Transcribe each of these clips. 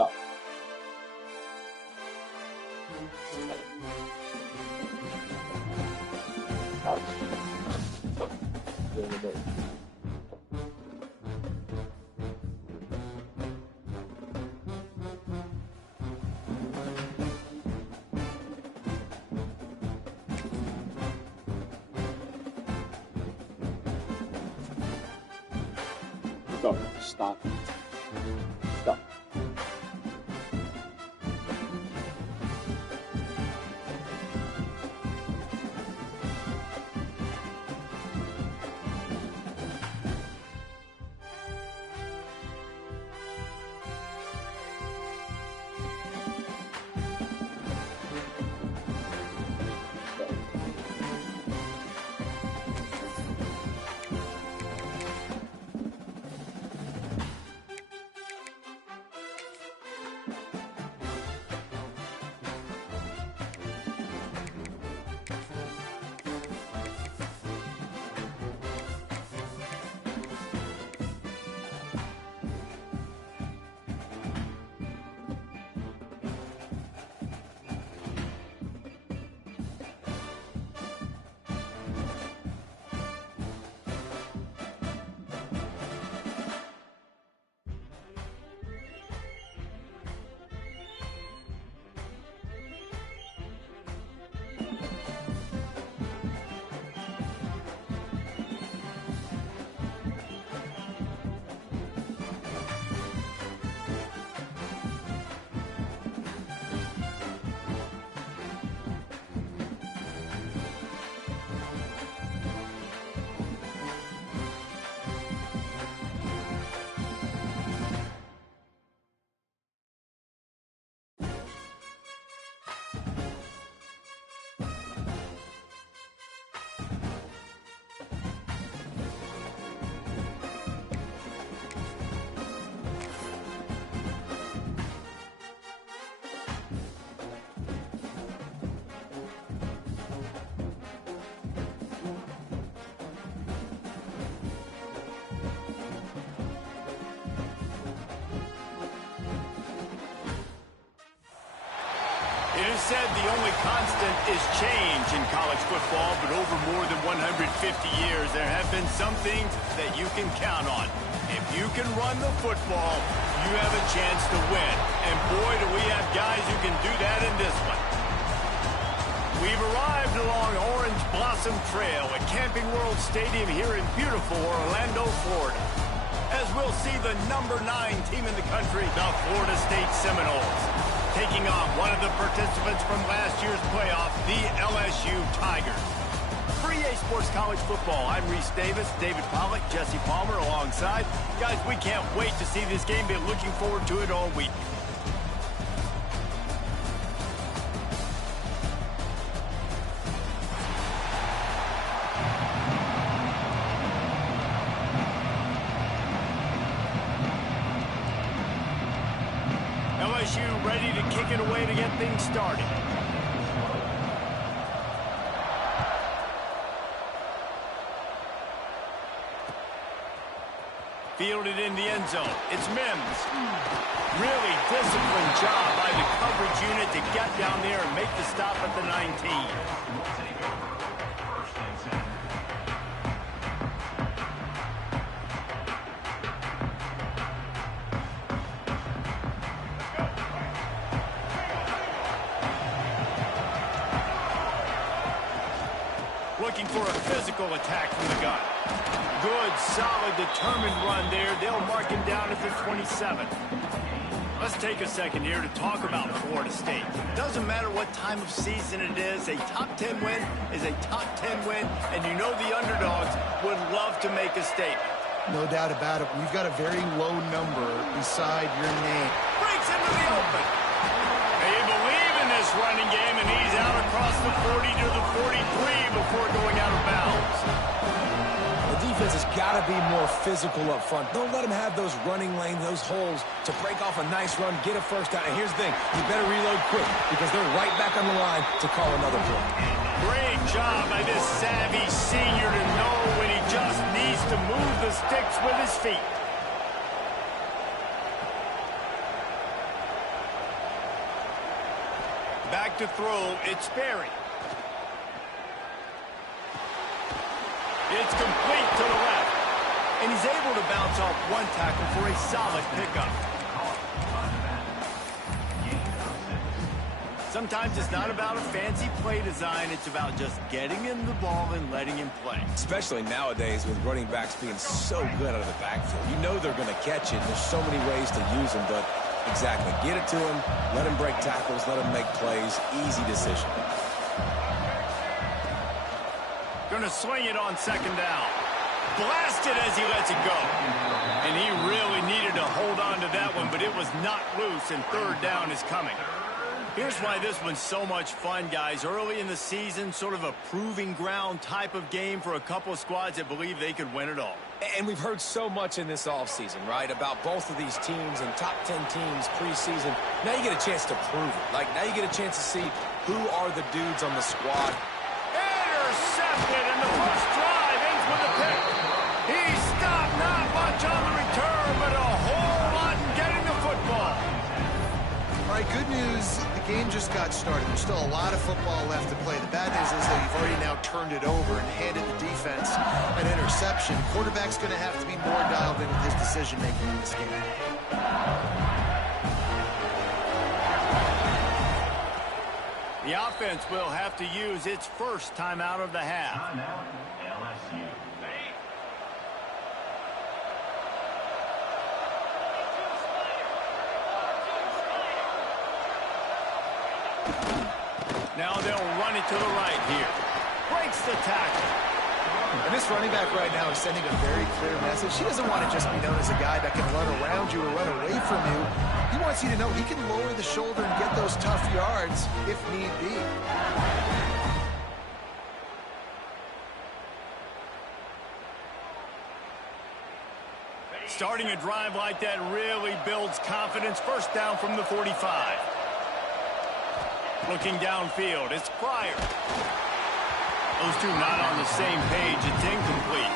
Stop. Ouch. Go. Stop. Stop. It is said the only constant is change in college football, but over more than 150 years, there have been some things that you can count on. If you can run the football, you have a chance to win. And boy, do we have guys who can do that in this one. We've arrived along Orange Blossom Trail at Camping World Stadium here in beautiful Orlando, Florida, as we'll see the number 9 team in the country, the Florida State Seminoles, taking on one of the participants from last year's playoff, the LSU Tigers. For EA Sports College Football, I'm Reese Davis, David Pollack, Jesse Palmer alongside. Guys, we can't wait to see this game. Been looking forward to it all week. LSU ready to kick it away to get things started. Fielded in the end zone. It's Mims. Really disciplined job by the coverage unit to get down there and make the stop at the 19. Looking for a physical attack from the gun. Good, solid, determined run there. They'll mark him down at the 27. Let's take a second here to talk about Florida State. Doesn't matter what time of season it is, a top 10 win is a top 10 win, and you know the underdogs would love to make a statement. No doubt about it. We've got a very low number beside your name. Breaks into the open. They believe in this running game, and he's out across the 40 to the 43 before going out of bounds. The defense has got to be more physical up front. Don't let them have those running lanes, those holes to break off a nice run, get a first down. And here's the thing, you better reload quick because they're right back on the line to call another play. Great job by this savvy senior to know when he just needs to move the sticks with his feet. Back to throw, it's Sperry. It's complete to the left. And he's able to bounce off one tackle for a solid pickup. Sometimes it's not about a fancy play design. It's about just getting him the ball and letting him play. Especially nowadays with running backs being so good out of the backfield. You know they're going to catch it. There's so many ways to use them, but exactly. Get it to him, let him break tackles, let him make plays. Easy decision. Going to swing it on second down. Blasted as he lets it go. And he really needed to hold on to that one, but it was not loose, and third down is coming. Here's why this one's so much fun, guys. Early in the season, sort of a proving ground type of game for a couple of squads that believe they could win it all. And we've heard so much in this offseason, right, about both of these teams and top 10 teams preseason. Now you get a chance to prove it. Like, now you get a chance to see who are the dudes on the squad. Intercepted, and the first drive ends with a pick. He stopped not much on the return, but a whole lot in getting the football. All right, good news. The game just got started. There's still a lot of football left to play. The bad news is that you've already now turned it over and handed the defense an interception. Quarterback's going to have to be more dialed in with his decision-making in this game. The offense will have to use its first timeout of the half. LSU. Now they'll run it to the right here. Breaks the tackle. And this running back right now is sending a very clear message. He doesn't want to just be known as a guy that can run around you or run away from you. He wants you to know he can lower the shoulder and get those tough yards if need be. Starting a drive like that really builds confidence. First down from the 45. Looking downfield, it's Pryor. Those two not on the same page. It's incomplete.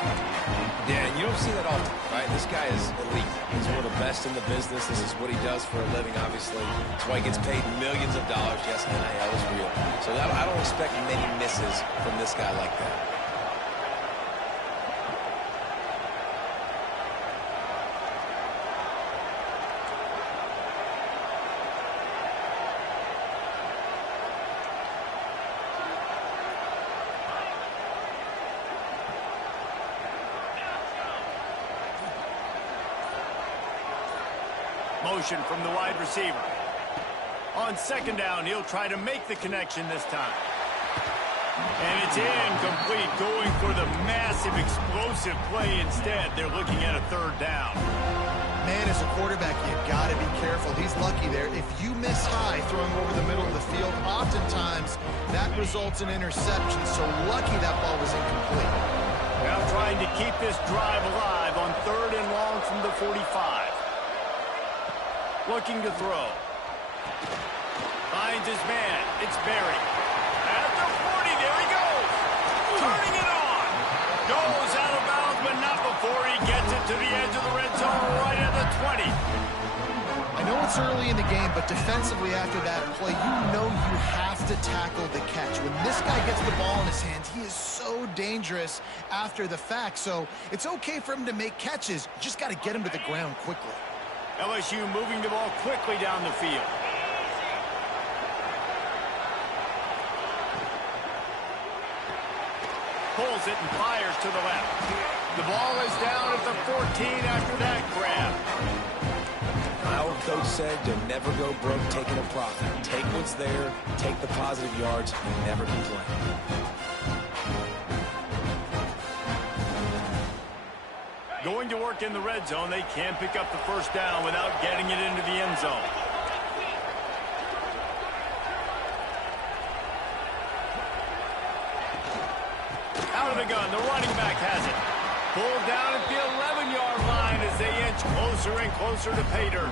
Yeah, and you don't see that often, right? This guy is elite. He's one of the best in the business. This is what he does for a living, obviously. That's why he gets paid millions of dollars. Yes, NIL is real. So I don't expect many misses from this guy like that. Motion from the wide receiver. On second down, he'll try to make the connection this time. And it's incomplete, going for the massive, explosive play instead. They're looking at a third down. Man, as a quarterback, you got to be careful. He's lucky there. If you miss high throwing over the middle of the field, oftentimes that results in interception. So lucky that ball was incomplete. Now trying to keep this drive alive on third and long from the 45. Looking to throw. Finds his man. It's Berry. At the 40, there he goes. Turning it on. Goes out of bounds, but not before he gets it to the edge of the red zone right at the 20. I know it's early in the game, but defensively after that play, you know you have to tackle the catch. When this guy gets the ball in his hands, he is so dangerous after the fact. So it's okay for him to make catches. You just got to get him to the ground quickly. LSU moving the ball quickly down the field. Pulls it and fires to the left. The ball is down at the 14 after that grab. My old coach said you'll never go broke taking a profit. Take what's there, take the positive yards, and never complain. Going to work in the red zone, they can pick up the first down without getting it into the end zone. Out of the gun, the running back has it. Pulled down at the 11-yard line as they inch closer and closer to pay dirt.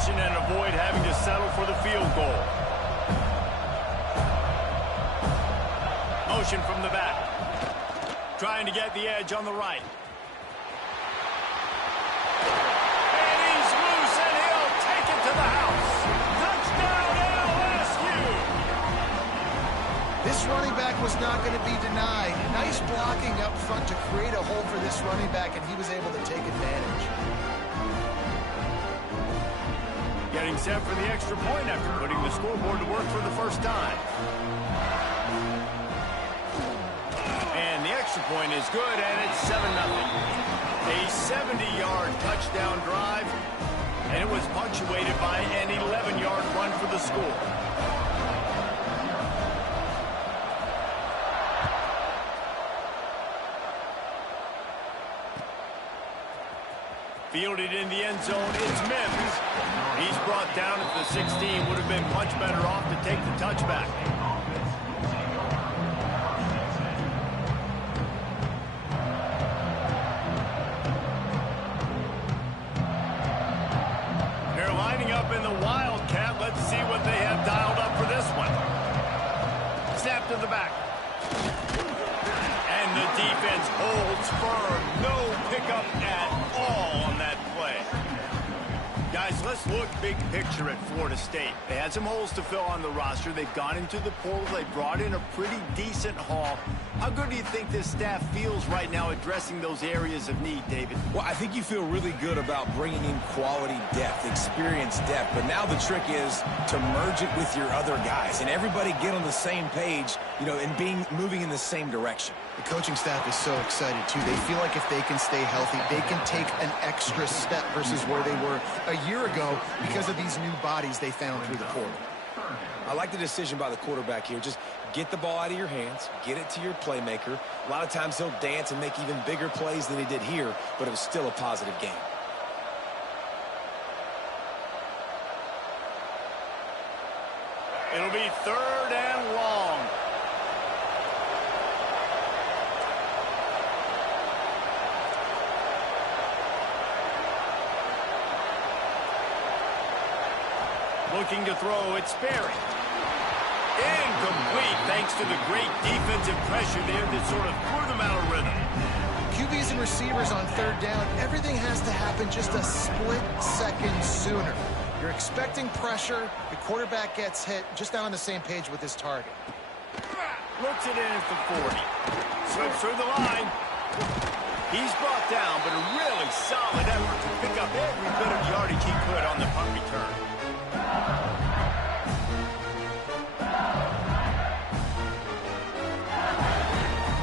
conversion and avoid having to settle for the field goal. Motion from the back. Trying to get the edge on the right. And he's loose, and he'll take it to the house. Touchdown, LSU! This running back was not going to be denied. Nice blocking up front to create a hole for this running back, and he was able to take advantage. Getting set for the extra point after putting the scoreboard to work for the first time. And the extra point is good, and it's 7-0. A 70-yard touchdown drive, and it was punctuated by an 11-yard run for the score. Fielded in the end zone, it's Mims. He's brought down at the 16. Would have been much better off to take the touchback. They're lining up in the Wildcat. Let's see what they have dialed up for this one. Snap to the back. And the defense holds firm. No pickup at all on that play. Guys, let's look big picture at Florida State. They had some holes to fill on the roster. They've gone into the portal. They brought in a pretty decent haul. How good do you think this staff feels right now addressing those areas of need, David? Well, I think you feel really good about bringing in quality depth, experience depth. But now the trick is to merge it with your other guys and everybody get on the same page, you know, and moving in the same direction. The coaching staff is so excited, too. They feel like if they can stay healthy, they can take an extra step versus where they were a year ago because of these new bodies they found through the portal. I like the decision by the quarterback here. Just get the ball out of your hands, get it to your playmaker. A lot of times he'll dance and make even bigger plays than he did here, but it was still a positive game. It'll be 3rd and long. Looking to throw, it's Berry. Incomplete, thanks to the great defensive pressure there that sort of threw them out of rhythm. QBs and receivers on 3rd down, everything has to happen just a split second sooner. You're expecting pressure, the quarterback gets hit, just not on the same page with his target. Looks it in at the 40. Slips through the line. He's brought down, but a really solid effort to pick up every bit of yardage he could on the punt return.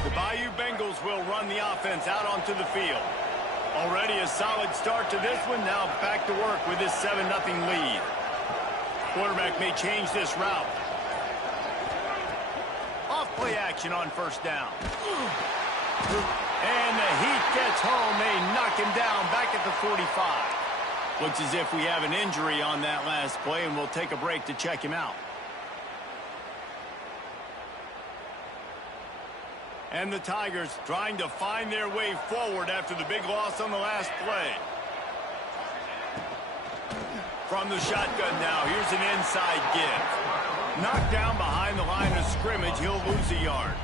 The Bayou Bengals will run the offense out onto the field. Already a solid start to this one. Now back to work with this 7-0 lead. Quarterback may change this route. Off play action on 1st down. And the heat gets home. They knock him down back at the 45. Looks as if we have an injury on that last play, and we'll take a break to check him out. And the Tigers trying to find their way forward after the big loss on the last play. From the shotgun now, here's an inside give. Knocked down behind the line of scrimmage, he'll lose a yard.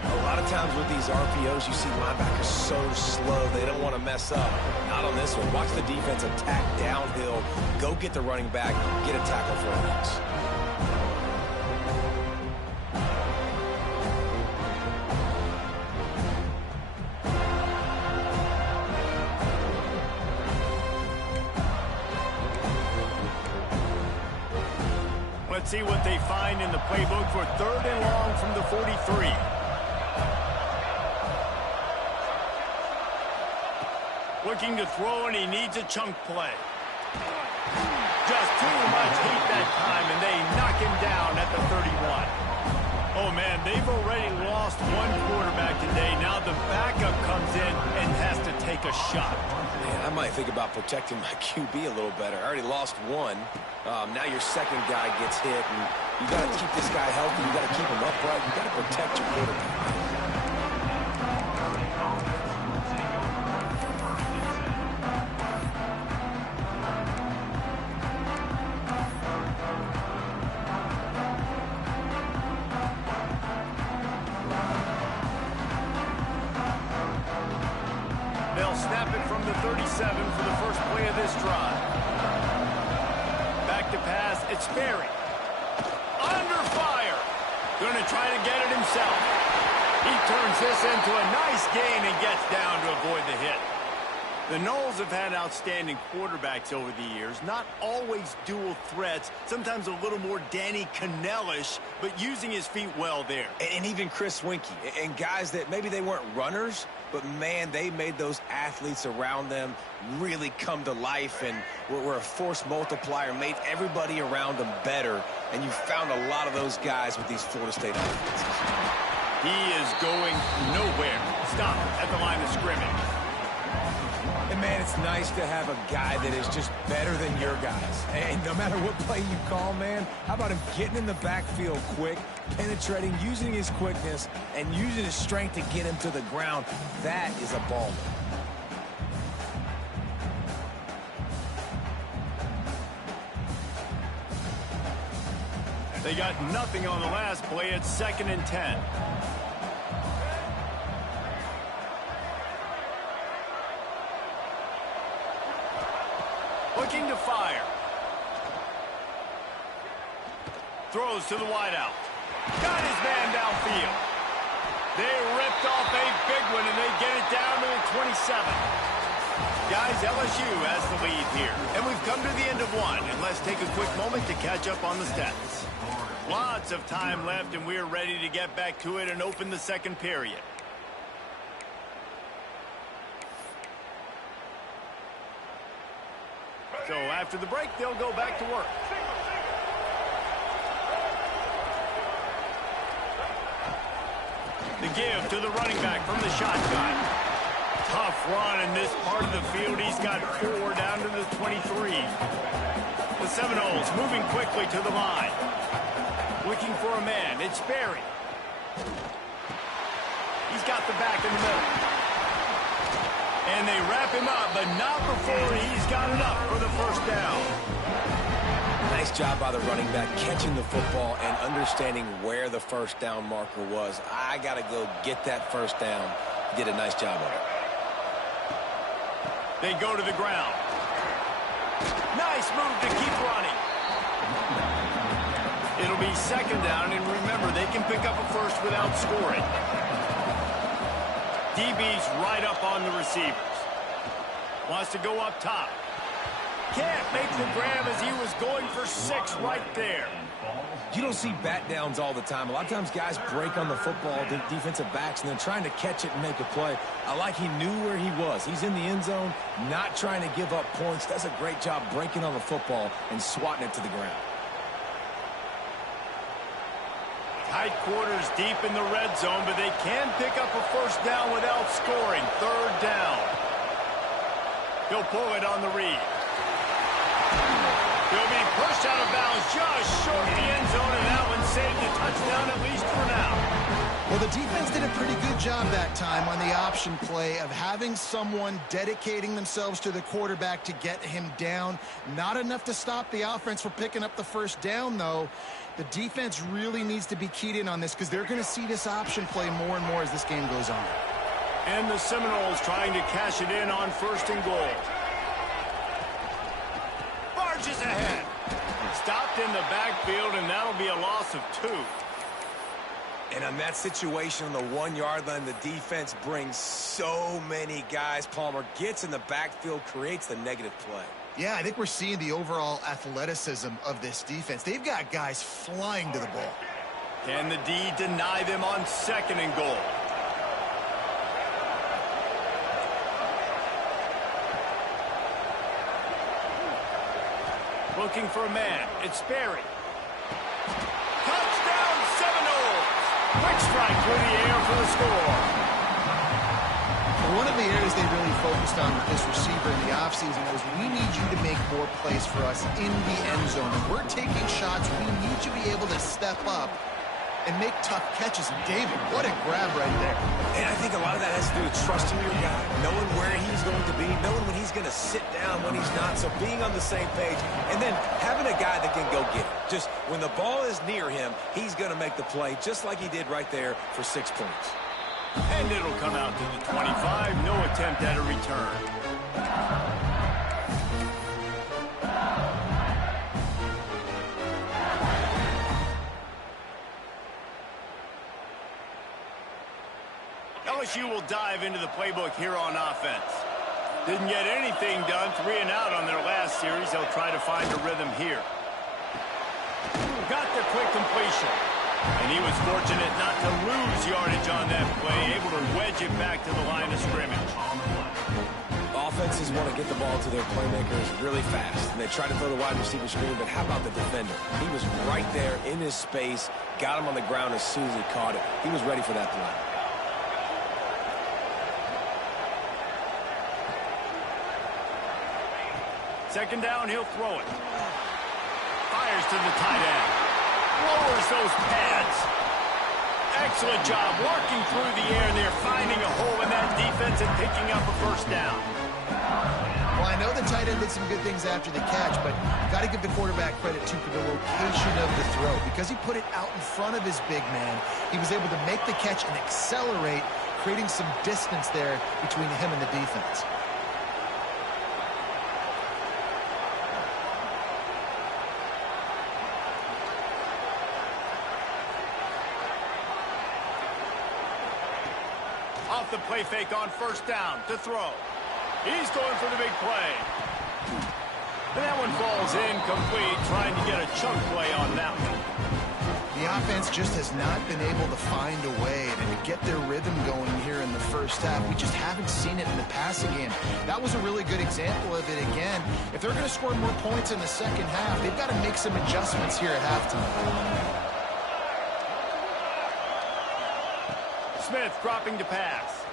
A lot of times with these RPOs, you see linebackers so slow, they don't want to mess up. Not on this one. Watch the defense attack downhill, go get the running back, get a tackle for a loss. Let's see what they find in the playbook for 3rd and long from the 43. Looking to throw, and he needs a chunk play. Just too much heat that time, and they knock him down at the 31. Oh, man, they've already lost one quarterback today. Now the backup comes in and has to take a shot. Man, I might think about protecting my QB a little better. I already lost one. Now your second guy gets hit, and you got to keep this guy healthy. You got to keep him upright. You got to protect your quarterback. snap it from the 37 for the first play of this drive. Back to pass, it's Sperry. Under fire. Going to try to get it himself. He turns this into a nice gain and gets down to avoid the hit. The Noles have had outstanding quarterbacks over the years. Not always dual threats. Sometimes a little more Danny Cannell-ish, but using his feet well there. And even Chris Winkie. And guys that maybe they weren't runners, but, man, they made those athletes around them really come to life and were a force multiplier, made everybody around them better. And you found a lot of those guys with these Florida State offenses. He is going nowhere. Stop at the line of scrimmage. And, man, it's nice to have a guy that is just better than your guys. And no matter what play you call, man, how about him getting in the backfield quick, penetrating, using his quickness, and using his strength to get him to the ground. That is a baller. They got nothing on the last play. It's 2nd and 10. Looking to fire. Throws to the wideout. Got his man downfield. They ripped off a big one, and they get it down to the 27. Guys, LSU has the lead here. And we've come to the end of one. And let's take a quick moment to catch up on the stats. Lots of time left, and we're ready to get back to it and open the second period. So after the break, they'll go back to work. The give to the running back from the shotgun. Tough run in this part of the field. He's got 4 down to the 23. The Seminoles moving quickly to the line. Looking for a man. It's Sperry. He's got the back in the middle. And they wrap him up, but not before he's got enough for the first down. Nice job by the running back catching the football and understanding where the first down marker was. I got to go get that first down. He did a nice job of it. They go to the ground. Nice move to keep running. It'll be 2nd down, and remember, they can pick up a first without scoring. DB's right up on the receivers. Wants to go up top. Can't make the grab as he was going for 6 right there. You don't see bat downs all the time. A lot of times guys break on the football, defensive backs, and then trying to catch it and make a play. I like he knew where he was. He's in the end zone, not trying to give up points. Does a great job breaking on the football and swatting it to the ground. Tight quarters deep in the red zone, but they can pick up a first down without scoring. 3rd down. He'll pull it on the read. He'll be pushed out of bounds just short of the end zone, and that one saved a touchdown at least for now. Well, the defense did a pretty good job that time on the option play of having someone dedicating themselves to the quarterback to get him down. Not enough to stop the offense from picking up the first down, though. The defense really needs to be keyed in on this because they're going to see this option play more and more as this game goes on. And the Seminoles trying to cash it in on 1st and goal. Barges ahead. Stopped in the backfield, and that'll be a loss of 2. And on that situation on the 1-yard line, the defense brings so many guys. Palmer gets in the backfield, creates the negative play. Yeah, I think we're seeing the overall athleticism of this defense. They've got guys flying to the ball. Can the D deny them on 2nd and goal? Looking for a man. It's Sperry. Touchdown, Seminoles! Quick strike through the air for the score. One of the areas they really focused on with this receiver in the offseason was we need you to make more plays for us in the end zone. If we're taking shots, we need you to be able to step up and make tough catches. And David, what a grab right there. And I think a lot of that has to do with trusting your guy, knowing where he's going to be, knowing when he's going to sit down, when he's not. So being on the same page, and then having a guy that can go get it. Just when the ball is near him, he's going to make the play just like he did right there for 6 points. And it'll come out to the 25. No attempt at a return. LSU will dive into the playbook here on offense. Didn't get anything done, 3 and out on their last series. They'll try to find a rhythm here. Got the quick completion. And he was fortunate not to lose yardage on that play, able to wedge it back to the line of scrimmage. Offenses want to get the ball to their playmakers really fast, and they try to throw the wide receiver screen, but how about the defender? He was right there in his space, got him on the ground as soon as he caught it. He was ready for that play. Second down, he'll throw it. Fires to the tight end. Lowers those pads. Excellent job working through the air there, finding a hole in that defense and picking up a first down. Well, I know the tight end did some good things after the catch, but got to give the quarterback credit, too, for the location of the throw. Because he put it out in front of his big man, he was able to make the catch and accelerate, creating some distance there between him and the defense. Off the play fake on first down to throw. He's going for the big play. And that one falls incomplete, trying to get a chunk play on that one. The offense just has not been able to find a way to get their rhythm going here in the first half. We just haven't seen it in the passing game. That was a really good example of it again. If they're going to score more points in the second half, they've got to make some adjustments here at halftime. Smith dropping to pass.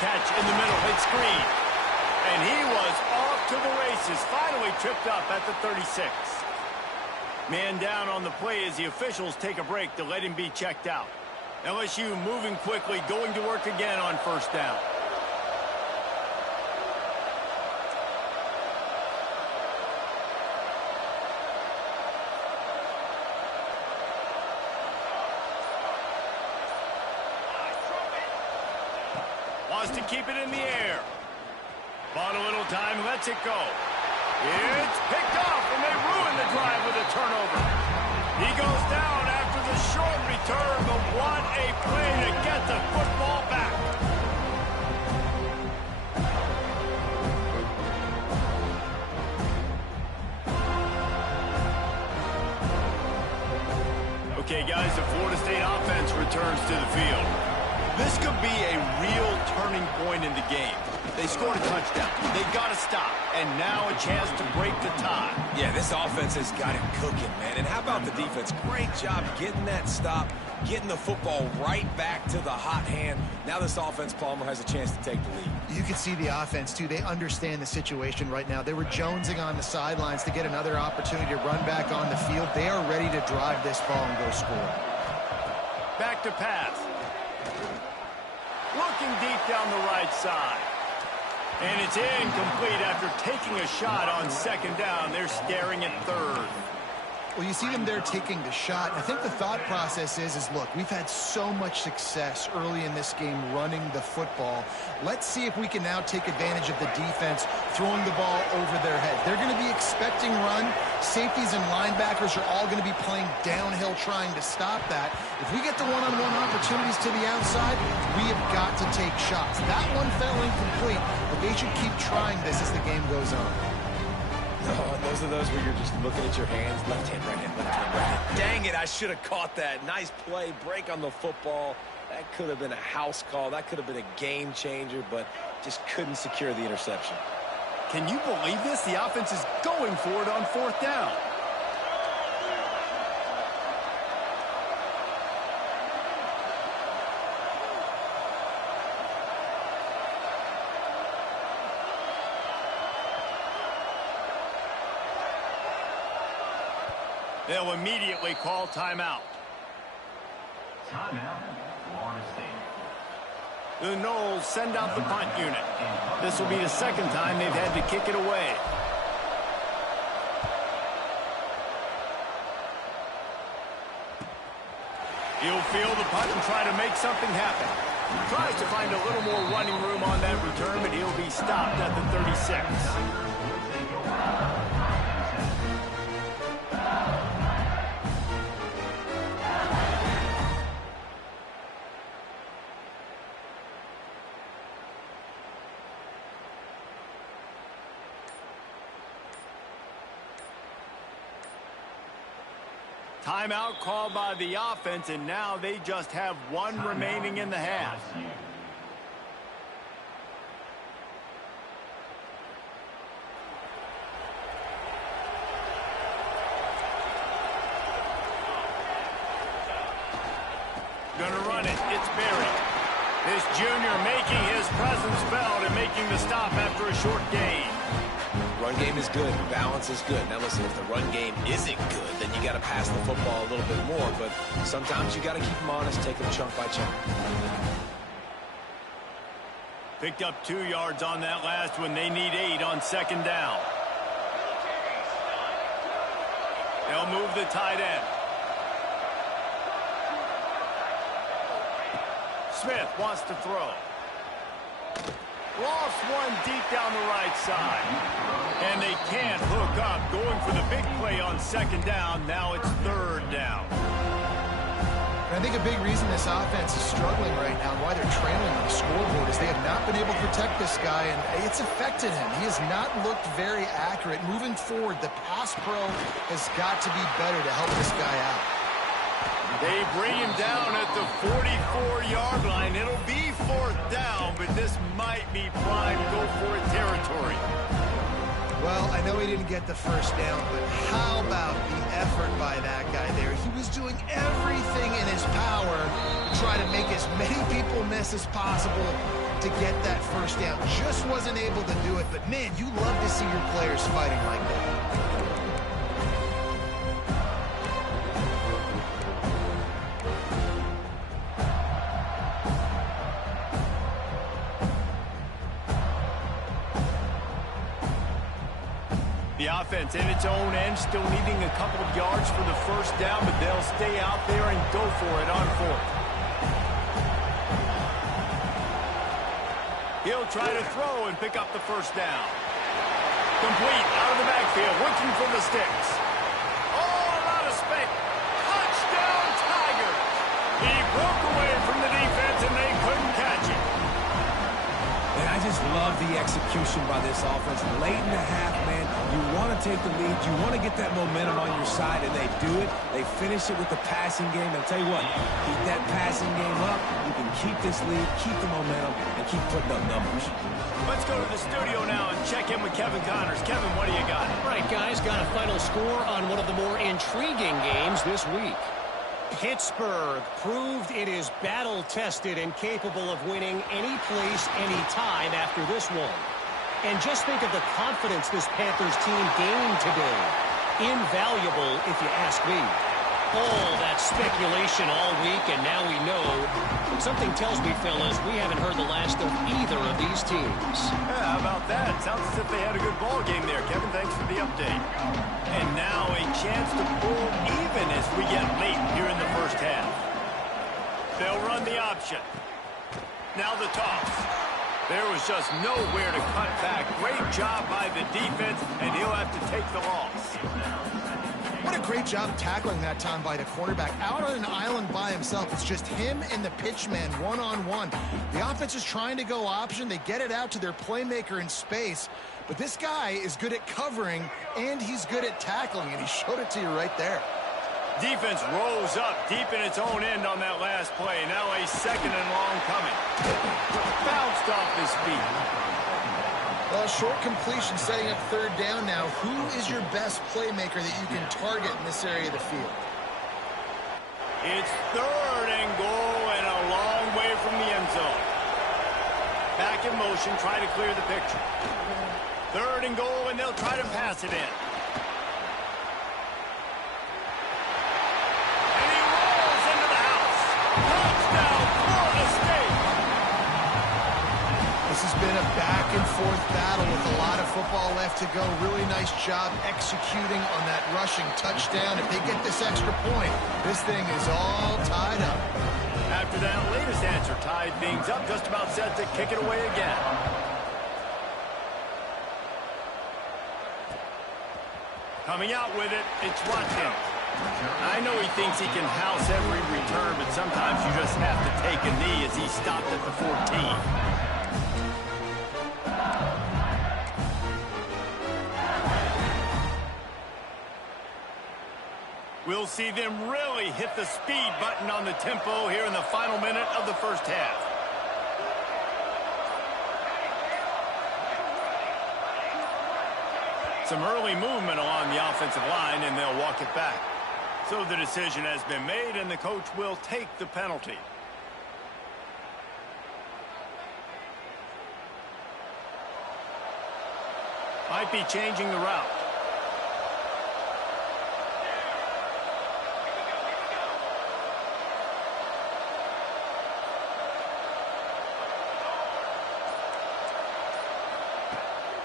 Catch in the middle, hit screen. And he was off to the races, finally tripped up at the 36. Man down on the play as the officials take a break to let him be checked out. LSU moving quickly, going to work again on first down. To keep it in the air. Bought a little time, lets it go. It's picked off, and they ruin the drive with a turnover. He goes down after the short return, but what a play to get the football back. Okay, guys, the Florida State offense returns to the field. This could be a real turning point in the game. They scored a touchdown. They got to stop. And now a chance to break the tie. Yeah, this offense has got him cooking, man. And how about the defense? Great job getting that stop, getting the football right back to the hot hand. Now this offense, Palmer, has a chance to take the lead. You can see the offense, too. They understand the situation right now. They were jonesing on the sidelines to get another opportunity to run back on the field. They are ready to drive this ball and go score. Back to pass. Looking deep down the right side. And it's incomplete after taking a shot on second down. They're staring at third. Well, you see them there taking the shot. I think the thought process is look, we've had so much success early in this game running the football. Let's see if we can now take advantage of the defense throwing the ball over their head. They're going to be expecting run. Safeties and linebackers are all going to be playing downhill trying to stop that. If we get the one-on-one opportunities to the outside, we have got to take shots. That one fell incomplete, but they should keep trying this as the game goes on. Oh, those are those where you're just looking at your hands. Left hand, right hand, left hand, right hand. Dang it, I should have caught that. Nice play, break on the football. That could have been a house call. That could have been a game changer, but just couldn't secure the interception. Can you believe this? The offense is going for it on fourth down. They'll immediately call timeout. Timeout, Florida State. The Noles send out the punt unit. This will be the second time they've had to kick it away. He'll feel the punt and try to make something happen. Tries to find a little more running room on that return, but he'll be stopped at the 36. Timeout called by the offense, and now they just have one remaining in the half. Gonna run it. It's Berry. This junior making his presence felt and making the stop after a short gain. Run game is good. Balance is good. Now listen, if the run game isn't good, then you got to pass the football a little bit more. But sometimes you got to keep them honest, take them chunk by chunk. Picked up 2 yards on that last one. They need 8 on second down. They'll move the tight end. Smith wants to throw. Lost one deep down the right side. And they can't hook up. Going for the big play on second down. Now it's third down. I think a big reason this offense is struggling right now, why they're trailing on the scoreboard, is they have not been able to protect this guy, and it's affected him. He has not looked very accurate. Moving forward, the pass pro has got to be better to help this guy out. They bring him down at the 44-yard line. It'll be fourth down, but this might be prime go-for-it territory. Well, I know he didn't get the first down, but how about the effort by that guy there? He was doing everything in his power to try to make as many people miss as possible to get that first down. Just wasn't able to do it, but man, you love to see your players fighting like that. The offense in its own end, still needing a couple of yards for the first down, but they'll stay out there and go for it on fourth. He'll try to throw and pick up the first down. Complete out of the backfield, looking for the sticks. Oh, a lot of space. Touchdown, Tigers! He broke away from the defense, and they couldn't catch it. And I just love the execution by this offense. Late in the half, man, you want to take the lead. You want to get that momentum on your side, and they do it. They finish it with the passing game. And I'll tell you what, keep that passing game up. You can keep this lead, keep the momentum, and keep putting up numbers. Let's go to the studio now and check in with Kevin Connors. Kevin, what do you got? All right, guys, got a final score on one of the more intriguing games this week. Pittsburgh proved it is battle-tested and capable of winning any place, any time after this one. And just think of the confidence this Panthers team gained today. Invaluable, if you ask me. All that speculation all week, and now we know. Something tells me, fellas, we haven't heard the last of either of these teams. Yeah, how about that? Sounds as if they had a good ball game there. Kevin, thanks for the update. And now a chance to pull even as we get late here in the first half. They'll run the option. Now the toss. There was just nowhere to cut back. Great job by the defense, and he'll have to take the loss. What a great job tackling that time by the cornerback. Out on an island by himself. It's just him and the pitchman one-on-one. The offense is trying to go option. They get it out to their playmaker in space. But this guy is good at covering, and he's good at tackling, and he showed it to you right there. Defense rose up deep in its own end on that last play. Now a second and long coming. Bounced off his feet. Well, short completion setting up third down now. Who is your best playmaker that you can target in this area of the field? It's third and goal and a long way from the end zone. Back in motion, try to clear the picture. Third and goal, and they'll try to pass it in. And he rolls into the house. Touchdown, Florida State. This has been a back-and-forth battle with a lot of football left to go. Really nice job executing on that rushing touchdown. If they get this extra point, this thing is all tied up. After that latest answer tied things up, just about set to kick it away again. Coming out with it, it's Watkins. I know he thinks he can house every return, but sometimes you just have to take a knee as he stopped at the 14. We'll see them really hit the speed button on the tempo here in the final minute of the first half. Some early movement along the offensive line, and they'll walk it back. So the decision has been made, and the coach will take the penalty. Might be changing the route.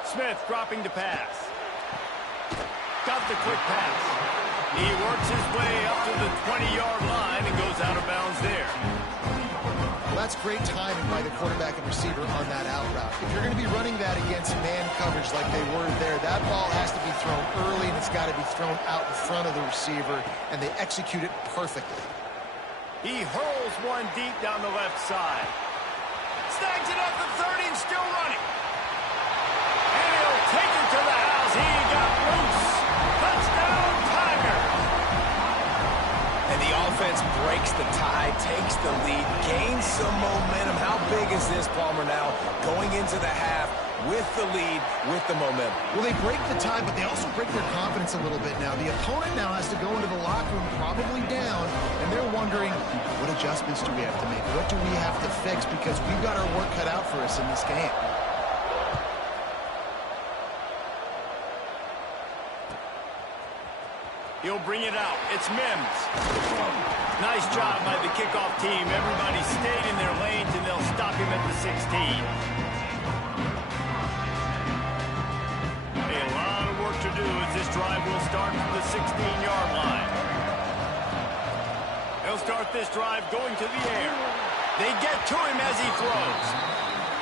Smith dropping to pass. Got the quick pass. He works his way up to the 20-yard line and goes out of bounds there. Well, that's great timing by the quarterback and receiver on that out route. If you're going to be running that against man coverage like they were there, that ball has to be thrown early, and it's got to be thrown out in front of the receiver, and they execute it perfectly. He hurls one deep down the left side. Snags it at the 30 and still running. And he'll take it to the house. He got loose. Touchdown, Tigers. And the offense breaks the tie, takes the lead, gains some momentum. How big is this, Palmer, now going into the half with the lead, with the momentum? Well, they break the tie, but they also break their confidence a little bit now. The opponent now has to go into the locker room probably down, and they're wondering, what adjustments do we have to make? What do we have to fix? Because we've got our work cut out for us in this game. He'll bring it out. It's Mims. Nice job by the kickoff team. Everybody stayed in their lanes, and they'll stop him at the 16. A lot of work to do as this drive will start from the 16-yard line. They'll start this drive going to the air. They get to him as he throws.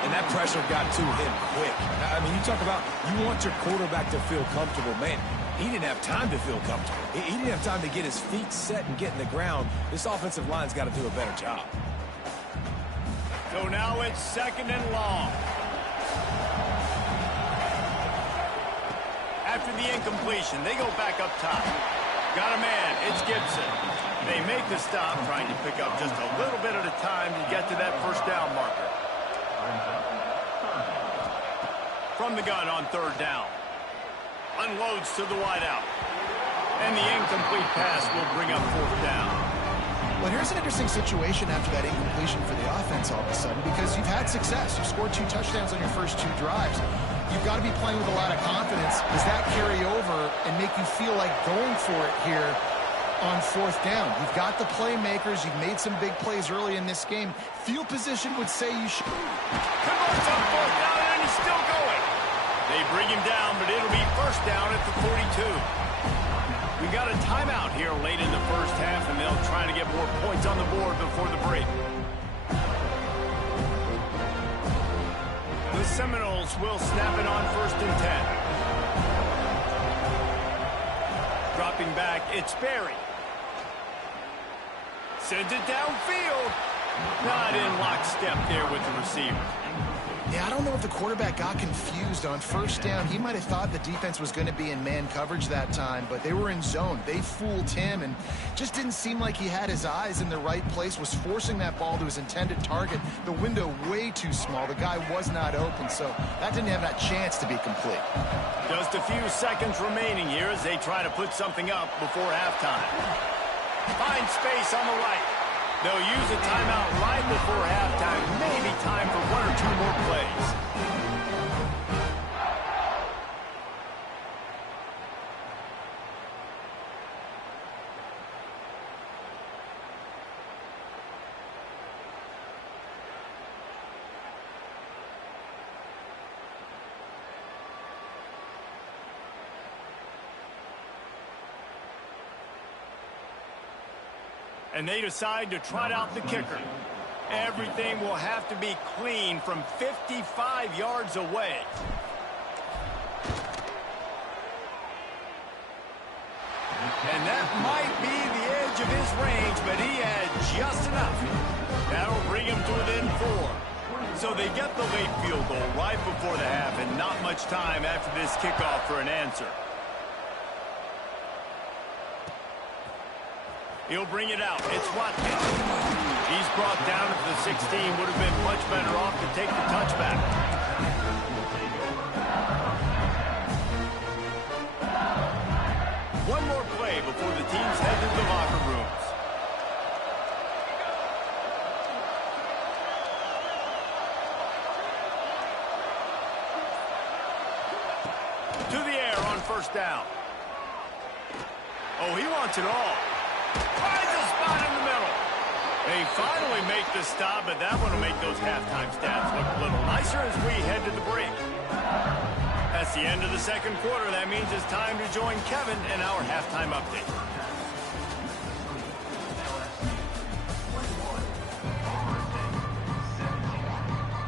And that pressure got to him quick. I mean, you talk about you want your quarterback to feel comfortable. Man, he didn't have time to feel comfortable. He didn't have time to get his feet set and get in the ground. This offensive line's got to do a better job. So now it's 2nd and long. After the incompletion, they go back up top. Got a man. It's Gibson. They make the stop, trying to pick up just a little bit at a time to get to that first down marker. From the gun on 3rd down. Unloads to the wideout. And the incomplete pass will bring up 4th down. Well, here's an interesting situation after that incompletion for the offense all of a sudden, because you've had success. You've scored 2 touchdowns on your first 2 drives. You've got to be playing with a lot of confidence. Does that carry over and make you feel like going for it here on 4th down? You've got the playmakers. You've made some big plays early in this game. Field position would say you should. Converts on 4th down, and he's still going. They bring him down, but it'll be 1st down at the 42. We got a timeout here late in the first half, and they'll try to get more points on the board before the break. The Seminoles will snap it on 1st and 10. Dropping back, it's Berry. Sends it downfield. Not in lockstep there with the receiver. Yeah, I don't know if the quarterback got confused on 1st down. He might have thought the defense was going to be in man coverage that time, but they were in zone. They fooled him and just didn't seem like he had his eyes in the right place, was forcing that ball to his intended target. The window way too small. The guy was not open, so that didn't have that chance to be complete. Just a few seconds remaining here as they try to put something up before halftime. Find space on the right. They'll use a timeout right before halftime. Maybe time for 1 or 2 more plays. And they decide to trot out the kicker. Everything will have to be clean from 55 yards away. And that might be the edge of his range, but he had just enough. That'll bring him to within 4. So they get the late field goal right before the half, and not much time after this kickoff for an answer. He'll bring it out. It's Watkins. He's brought down at the 16. Would have been much better off to take the touchback. One more play before the teams head to the locker rooms. To the air on first down. Oh, he wants it all. Finds a spot in the middle. They finally make the stop, but that one will make those halftime stats look a little nicer as we head to the break. That's the end of the second quarter. That means it's time to join Kevin in our halftime update.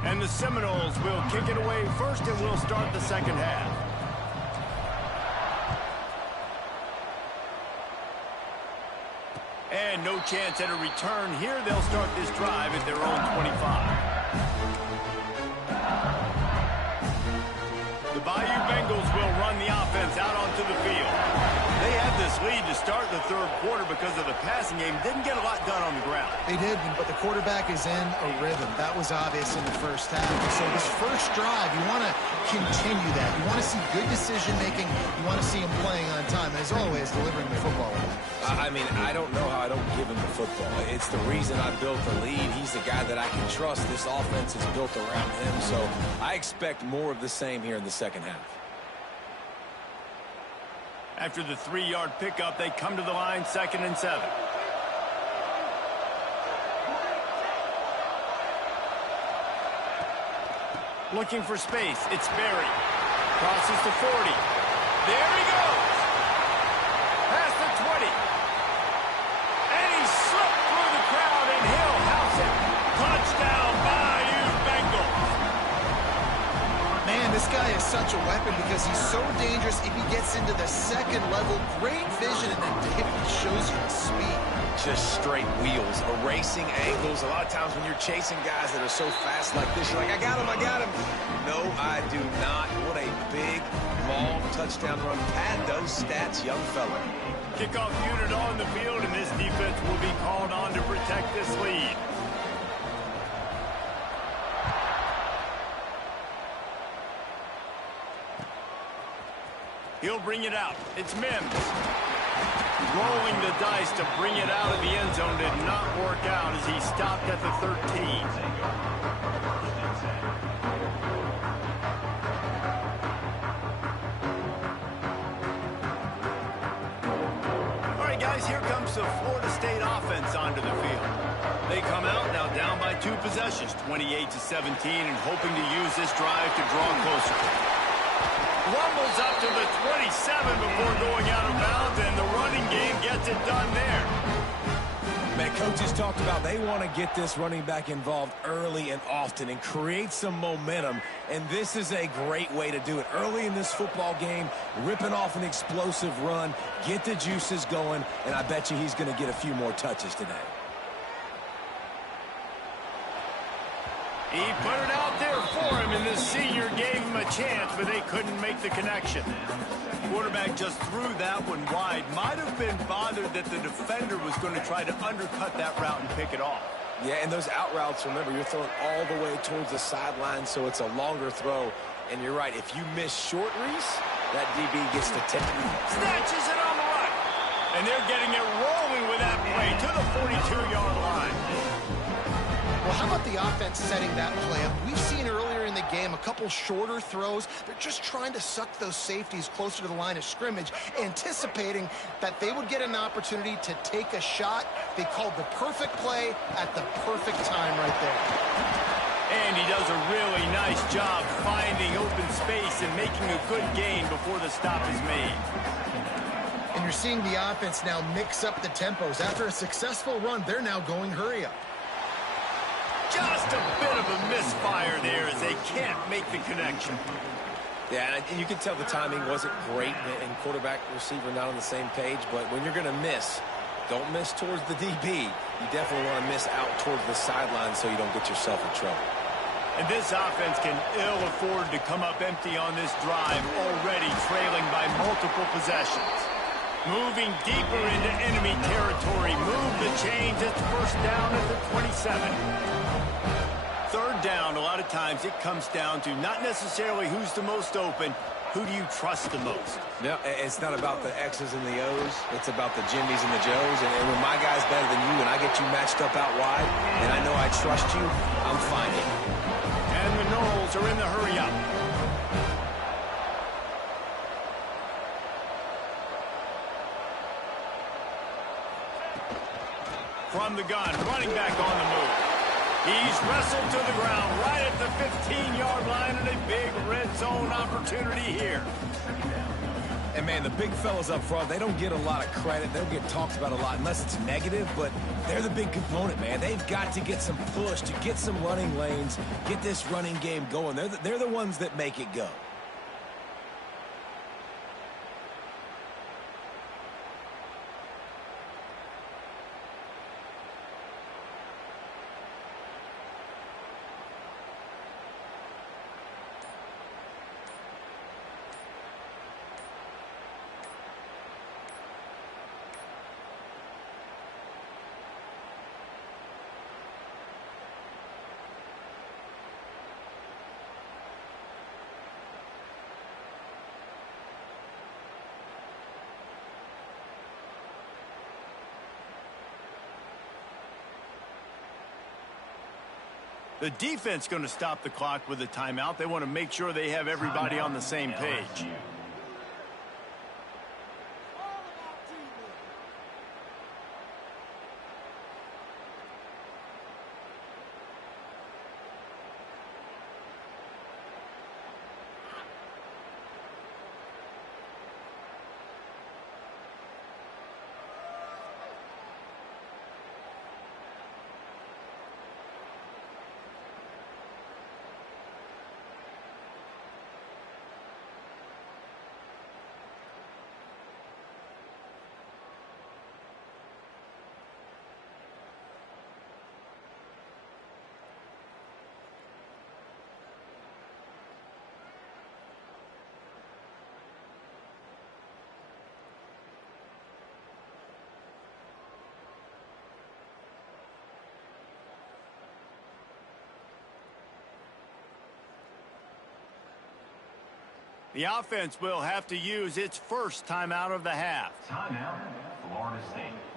And the Seminoles will kick it away first, and we'll start the second half. And no chance at a return here. They'll start this drive at their own 25. The Bayou Bengals will run the offense out onto the field. They had this lead to start the third quarter because of the passing game. Didn't get a lot done on the ground. They did, but the quarterback is in a rhythm. That was obvious in the first half. So this first drive, you want to continue that. You want to see good decision-making. You want to see him playing on time. And as always, delivering the football. I mean, I don't know how I don't give him the football. It's the reason I built the lead. He's the guy that I can trust. This offense is built around him. So I expect more of the same here in the second half. After the 3-yard pickup, they come to the line, 2nd and 7. Looking for space. It's Berry. Crosses to 40. There he goes. Past the 20. And he slipped through the crowd, and he'll house it. Touchdown, Bayou Bengals. Man, this guy is such a weapon because he's so dangerous if he gets into the second level. Great vision, and then David shows you the speed. Just straight wheels, erasing angles. A lot of times when you're chasing guys that are so fast like this, you're like, I got him, I got him. No, I do not. What a big, long touchdown run. Pad those stats, young fella. Kickoff unit on the field, and this defense will be called on to protect this lead. He'll bring it out. It's Mims. Rolling the dice to bring it out of the end zone did not work out as he stopped at the 13. All right, guys, here comes the Florida State offense onto the field. They come out now down by 2 possessions, 28-17, and hoping to use this drive to draw closer. Rumbles up to the 27 before going out of bounds, and the running game gets it done there. Man, coaches talked about they want to get this running back involved early and often and create some momentum, and this is a great way to do it. Early in this football game, ripping off an explosive run, get the juices going, and I bet you he's going to get a few more touches today. He put it out there for him, and the senior gave him a chance, but they couldn't make the connection. Quarterback just threw that one wide. Might have been bothered that the defender was going to try to undercut that route and pick it off. Yeah, and those out routes, remember, you're throwing all the way towards the sideline, so it's a longer throw. And you're right, if you miss short, Reese, that DB gets to 10. Snatches it on the right. And they're getting it rolling with that play to the 42-yard line. Well, how about the offense setting that play up? We've seen earlier in the game a couple shorter throws. They're just trying to suck those safeties closer to the line of scrimmage, anticipating that they would get an opportunity to take a shot. They called the perfect play at the perfect time right there. And he does a really nice job finding open space and making a good gain before the stop is made. And you're seeing the offense now mix up the tempos. After a successful run, they're now going hurry up. Just a bit of a misfire there as they can't make the connection. Yeah, and you can tell the timing wasn't great, and quarterback, receiver not on the same page. But when you're going to miss, don't miss towards the DB. You definitely want to miss out towards the sideline so you don't get yourself in trouble. And this offense can ill afford to come up empty on this drive, already trailing by multiple possessions. Moving deeper into enemy territory. Move the chains. It's first down at the 27. Third down, a lot of times it comes down to not necessarily who's the most open, who do you trust the most? No, it's not about the X's and the O's. It's about the Jimmies and the Joes. And when my guy's better than you and I get you matched up out wide, and I know I trust you, I'm finding. And the Knowles are in the hurry-up. From the gun, running back on the move. He's wrestled to the ground right at the 15-yard line, and a big red zone opportunity here. And, man, the big fellas up front, they don't get a lot of credit. They don't get talked about a lot unless it's negative, but they're the big component, man. They've got to get some push, to get some running lanes, get this running game going. They're the ones that make it go. The defense going to stop the clock with a timeout. They want to make sure they have everybody on the same page. The offense will have to use its first timeout of the half. Timeout, Florida State.